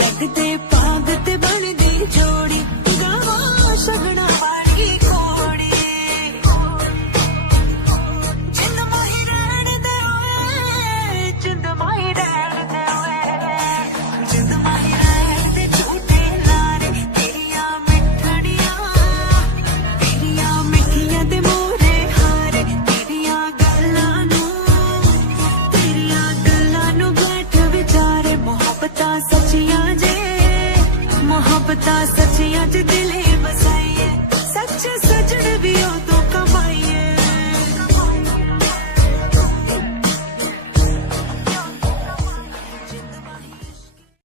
लगते पाग ते बनदी जोड़ी गावा सगना पाड़ी कोड़ी जिंद माही रहन दे ओए जिंद माही रहन दे ओए जिंद माही रहन दे झूठे नारे तेरिया मिठियां दे मोरे हारे तेरिया गल्लां नू बैठ विचारे मोहब्बतां सच्चियां जे मोहब्बतां सच्चियां च दिल